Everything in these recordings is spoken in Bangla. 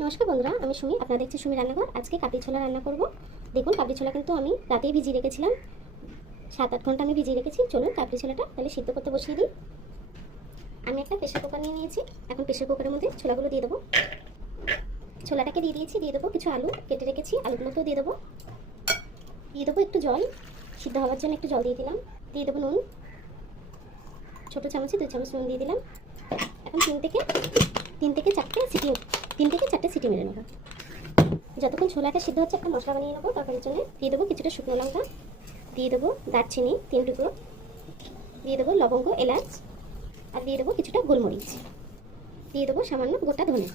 নমস্কার বন্ধুরা, আমি সুমি। আপনারা দেখছি সুমি রান্নাঘর। আজকে কাবলি ছোলা রান্না করব। দেখুন, কাবলি ছোলা কিন্তু আমি রাতেই ভিজিয়ে রেখেছিলাম, 7-8 ঘন্টা আমি ভিজিয়ে রেখেছি। চলুন কাবলি ছোলাটা তাহলে সিদ্ধ করতে বসিয়ে দিই। আমি একটা প্রেসার কুকার নিয়ে নিয়েছি। এখন প্রেসার কুকারের মধ্যে ছোলাগুলো দিয়ে দেবো। ছোলাটাকে দিয়ে দিয়েছি। দিয়ে দেবো কিছু আলু কেটে রেখেছি, আলুগুলোকেও দিয়ে দেবো। দিয়ে দেবো একটু জল, সিদ্ধ হওয়ার জন্য একটু জল দিয়ে দিলাম। দিয়ে দেবো নুন, ছোটো চামচে 2 চামচ নুন দিয়ে দিলাম। এখন 3 থেকে 4টে সিটি মেরে নেবো। যতক্ষণ ছোলাটা সিদ্ধ হচ্ছে একটা মশলা বানিয়ে নেবো তরকারির জন্য। দিয়ে দেবো কিছুটা শুকনো লঙ্কা, দিয়ে দেবো দারচিনি 3 টুকরো, দিয়ে দেবো লবঙ্গ, এলাচ, আর দিয়ে দেবো কিছুটা গোলমরিচ, দিয়ে দেবো সামান্য গোটা ধনে,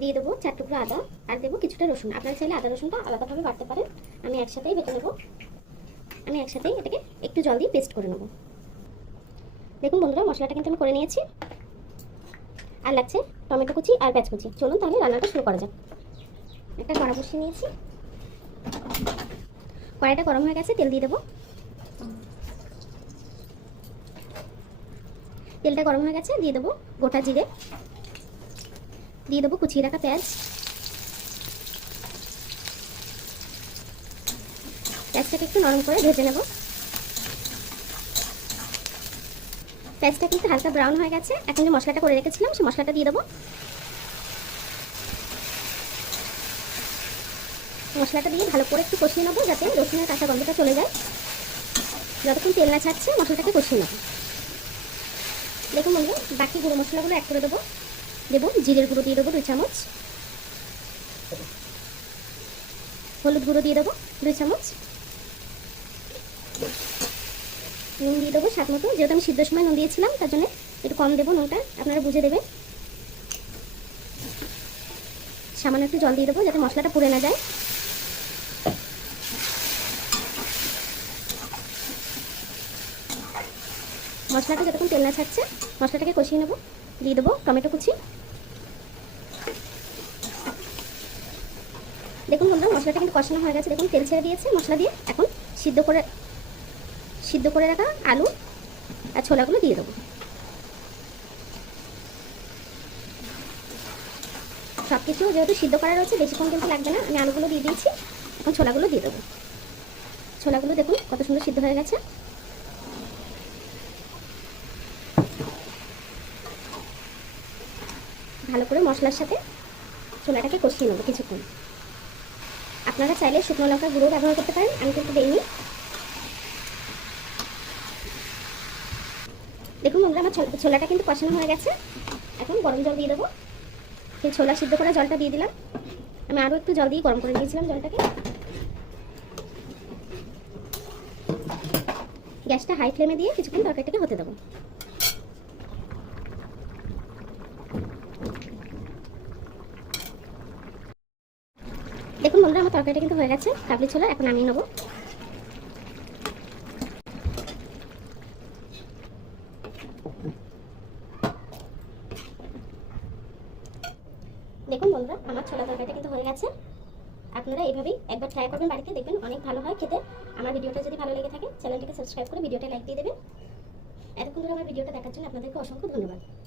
দিয়ে দেবো 4 টুকরো আদা, আর দেবো কিছুটা রসুন। আপনারা চাইলে আদা রসুনটা আলাদাভাবে বাড়তে পারেন। আমি একসাথেই বেটে নেবো। আমি একসাথেই এটাকে একটু জল দিয়ে পেস্ট করে নেবো। দেখুন বন্ধুরা, মশলাটা কিন্তু আমি করে নিয়েছি। আর লাগছে টমেটো কুচি আর পেঁয়াজ কুচি। চলুন তাহলে রান্নাটা শুরু করা যাক। একটা কড়া বসিয়ে নিয়েছি। কড়াইটা গরম হয়ে গেছে, তেল দিয়ে দেবো। তেলটা গরম হয়ে গেছে, দিয়ে দেবো গোটা জিরে, দিয়ে দেবো কুচিয়ে রাখা পেঁয়াজ। পেঁয়াজটাকে একটু নরম করে ভেজে নেব। পেঁয়াজটা কিন্তু হালকা ব্রাউন হয়ে গেছে। এখন যে মশলাটা করে রেখেছিলাম সেই মশলাটা দিয়ে দেবো। মশলাটা দিয়ে ভালো করে একটু কষিয়ে নেবো, যাতে রসুনের কাঁচা গন্ধটা চলে যায়। যতক্ষণ তেল না ছাড়ছে মশলাটাকে কষিয়ে নেবো। দেখুন বন্ধু, বাকি গুঁড়ো মশলাগুলো অ্যাড করে দেবো। দেবো জিরের গুঁড়ো, দিয়ে দেবো 2 চামচ, হলুদ গুঁড়ো দিয়ে দেবো 2 চামচ, নুন দিয়ে দেবো স্বাদ মতো। যেহেতু আমি সিদ্ধর সময় নুন দিয়েছিলাম তার জন্য একটু কম দেবো নুনটা, আপনারা বুঝে দেবেন। সামান্য একটু জল দিয়ে দেবো যাতে মশলাটা পুড়ে না যায়। মশলাটা যতক্ষণ তেল না ছাড়ছে মশলাটাকে কষিয়ে নেবো। দিয়ে দেবো টমেটো কুচি। দেখুন বন্ধুরা, মশলাটা কিন্তু কষানো হয়ে গেছে। দেখুন তেল ছেড়ে দিয়েছে মশলা দিয়ে। এখন সিদ্ধ করে রাখা আলু আর ছোলাগুলো দিয়ে দেবো। সব কিছু যেহেতু সিদ্ধ করা রয়েছে, বেশিক্ষণ কিন্তু লাগবে না। আমি আলুগুলো দিয়ে দিয়েছি, এখন ছোলাগুলো দিয়ে দেবো। ছোলাগুলো দেখুন কত সুন্দর সিদ্ধ হয়ে গেছে। ভালো করে মশলার সাথে ছোলাটাকে কষিয়ে নেবো কিছুক্ষণ। আপনারা চাইলে শুকনো লঙ্কার গুঁড়ো ব্যবহার করতে পারেন, আমি কিন্তু দেইনি। দেখুন বন্ধুরা, আমার ছোলাটা কিন্তু কষানো হয়ে গেছে। এখন গরম জল দিয়ে দেবো। সেই ছোলা সিদ্ধ করা জলটা দিয়ে দিলাম। আমি আরও একটু জল দিয়ে গরম করে নিয়েছিলাম জলটাকে। গ্যাসটা হাই ফ্লেমে দিয়ে কিছুক্ষণ তরকারিটাকে হতে দেবো। দেখুন বন্ধুরা, আমার তরকারিটা কিন্তু হয়ে গেছে কাবলি ছোলা। এখন নামিয়ে নেবো। দেখুন বন্ধুরা, আমার ছোলা তরকারিটা কিন্তু হয়ে গেছে। আপনারা এইভাবেই একবার ট্রাই করবেন বাড়িতে, দেখবেন অনেক ভালো হয় খেতে। আমার ভিডিওটা যদি ভালো লেগে থাকে চ্যানেলটিকে সাবস্ক্রাইব করে ভিডিওটা লাইক দিয়ে দেবেন। এতক্ষণ ধরে আমার ভিডিওটা দেখার জন্য আপনাদেরকে অসংখ্য ধন্যবাদ।